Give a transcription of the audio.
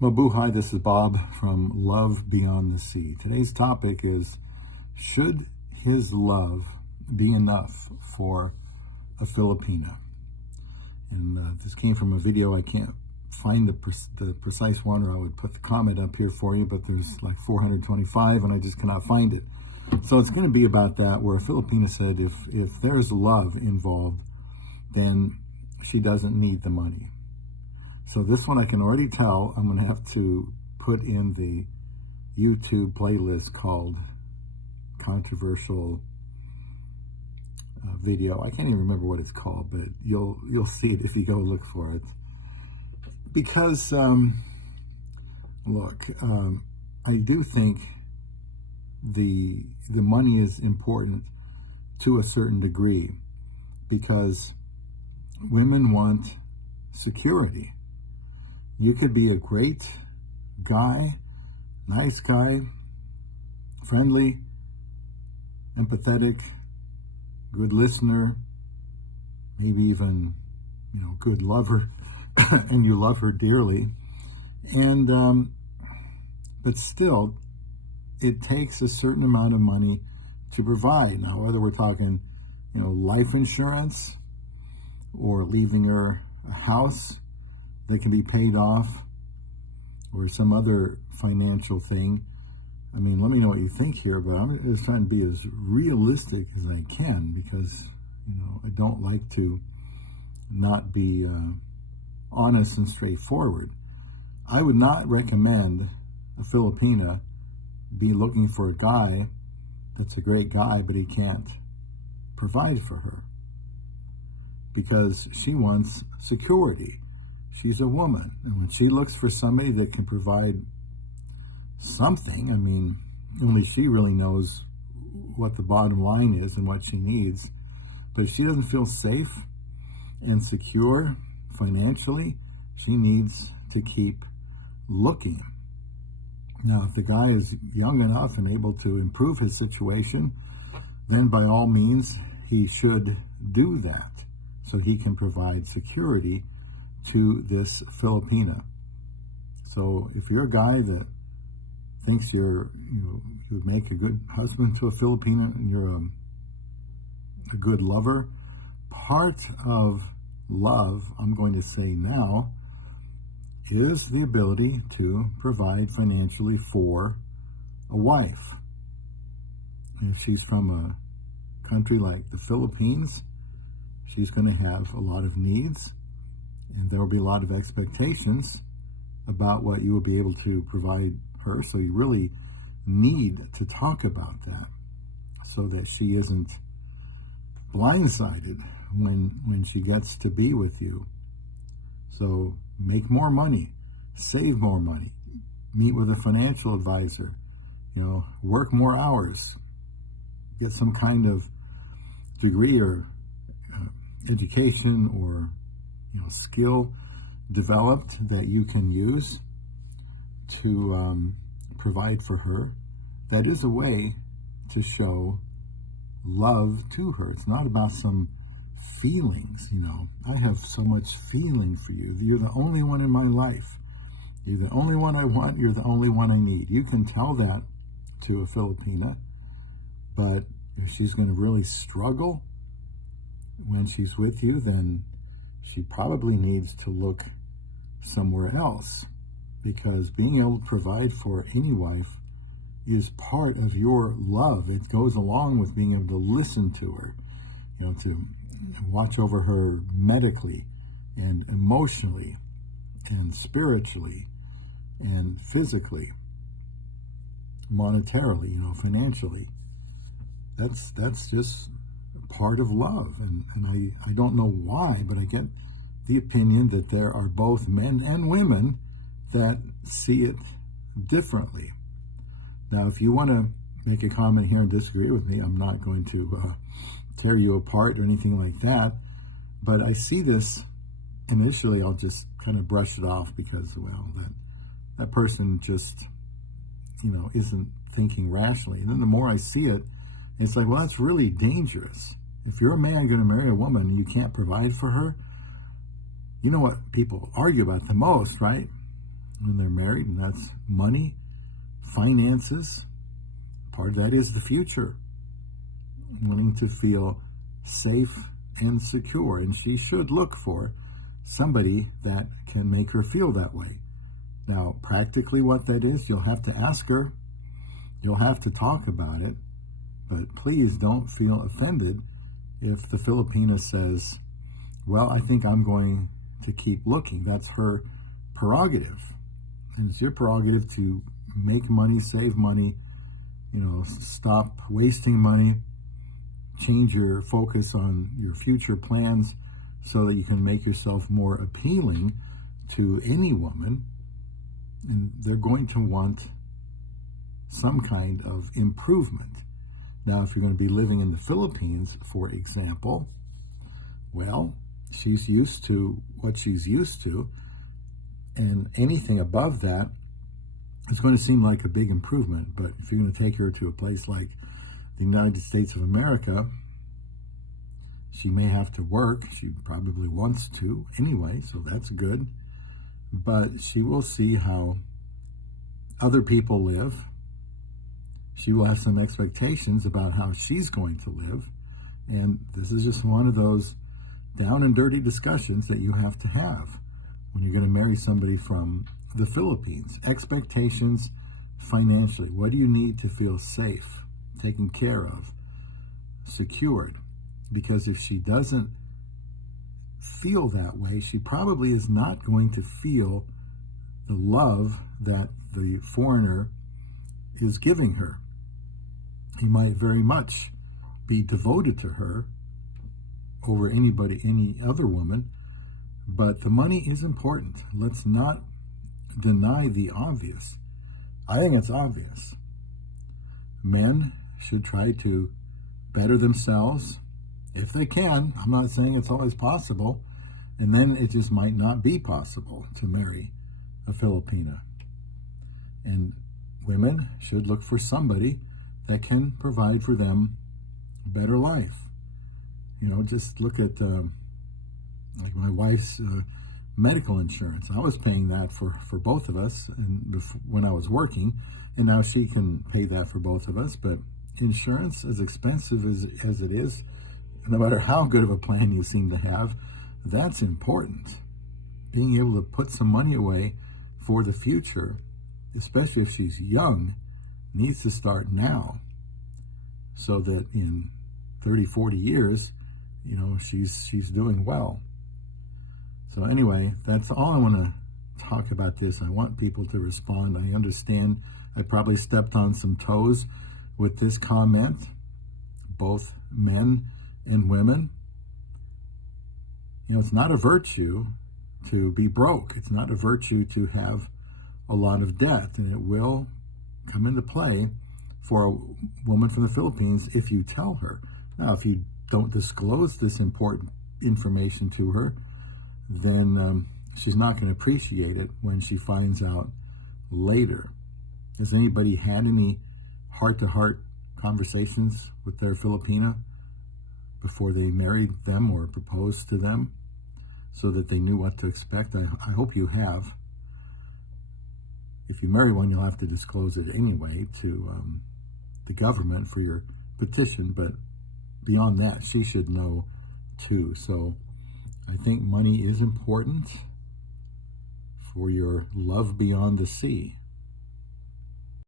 Mabuhay, this is Bob from Love Beyond the Sea. Today's topic is, should his love be enough for a Filipina? And this came from a video. I can't find the precise one, or I would put the comment up here for you, but there's like 425 and I just cannot find it. So it's going to be about that, where a Filipina said if there's love involved, then she doesn't need the money. So this one I can already tell I'm going to have to put in the YouTube playlist called Controversial Video. I can't even remember what it's called, but you'll see it if you go look for it. Because, look, I do think the money is important to a certain degree, because women want security. You could be a great guy, nice guy, friendly, empathetic, good listener, maybe even, good lover, and you love her dearly. And, but still, it takes a certain amount of money to provide. Now, whether we're talking, life insurance, or leaving her a house that can be paid off, or some other financial thing. I mean, let me know what you think here, but I'm just trying to be as realistic as I can, because, I don't like to not be honest and straightforward. I would not recommend a Filipina be looking for a guy that's a great guy, but he can't provide for her, because she wants security. She's a woman, and when she looks for somebody that can provide something, I mean, only she really knows what the bottom line is and what she needs. But if she doesn't feel safe and secure financially, she needs to keep looking. Now, if the guy is young enough and able to improve his situation, then by all means, he should do that, so he can provide security to this Filipina. So if you're a guy that thinks you would make a good husband to a Filipina, and you're a good lover, part of love, I'm going to say now, is the ability to provide financially for a wife. If she's from a country like the Philippines, she's going to have a lot of needs, and there will be a lot of expectations about what you will be able to provide her. So you really need to talk about that, so that she isn't blindsided when she gets to be with you. So make more money, save more money, meet with a financial advisor, work more hours, get some kind of degree or education or skill developed that you can use to provide for her. That is a way to show love to her. It's not about some feelings. I have so much feeling for you. You're the only one in my life. You're the only one I want. You're the only one I need. You can tell that to a Filipina, but if she's going to really struggle when she's with you, then she probably needs to look somewhere else, because being able to provide for any wife is part of your love. It goes along with being able to listen to her, to watch over her medically and emotionally and spiritually and physically, monetarily, financially. That's just part of love. And I don't know why, but I get the opinion that there are both men and women that see it differently. Now, if you want to make a comment here and disagree with me, I'm not going to tear you apart or anything like that. But I see this initially, I'll just kind of brush it off, because, well, that person just, isn't thinking rationally. And then the more I see it, it's like, well, that's really dangerous. If you're a man going to marry a woman and you can't provide for her, you know what people argue about the most, right? when they're married, and that's money, finances. Part of that is the future, wanting to feel safe and secure, and she should look for somebody that can make her feel that way. Now, practically what that is, you'll have to ask her, you'll have to talk about it, but please don't feel offended if the Filipina says, well, I think I'm going to keep looking. That's her prerogative. And it's your prerogative to make money, save money, stop wasting money, change your focus on your future plans so that you can make yourself more appealing to any woman. And they're going to want some kind of improvement. Now, if you're going to be living in the Philippines, for example, well, she's used to what she's used to, and anything above that is going to seem like a big improvement. But if you're going to take her to a place like the United States of America, she may have to work. She probably wants to anyway, so that's good. But she will see how other people live. She will have some expectations about how she's going to live. And this is just one of those down and dirty discussions that you have to have when you're going to marry somebody from the Philippines. Expectations financially. What do you need to feel safe, taken care of, secured? Because if she doesn't feel that way, she probably is not going to feel the love that the foreigner is giving her. He might very much be devoted to her over any other woman, but the money is important. Let's not deny the obvious. I think it's obvious. Men should try to better themselves if they can. I'm not saying it's always possible, and then it just might not be possible to marry a Filipina. And women should look for somebody that can provide for them a better life. Just look at like my wife's medical insurance. I was paying that for both of us when I was working, and now she can pay that for both of us. But insurance, as expensive as it is, no matter how good of a plan you seem to have, that's important. Being able to put some money away for the future, especially if she's young, needs to start now, so that in 30, 40 years, she's doing well. So anyway, that's all I want to talk about this. I want people to respond. I understand I probably stepped on some toes with this comment, both men and women. It's not a virtue to be broke. It's not a virtue to have a lot of debt, and it will come into play for a woman from the Philippines if you tell her. Now, if you don't disclose this important information to her, then she's not going to appreciate it when she finds out later. Has anybody had any heart-to-heart conversations with their Filipina before they married them or proposed to them so that they knew what to expect? I hope you have. If you marry one, you'll have to disclose it anyway to the government for your petition, but beyond that, she should know too. So I think money is important for your love beyond the sea.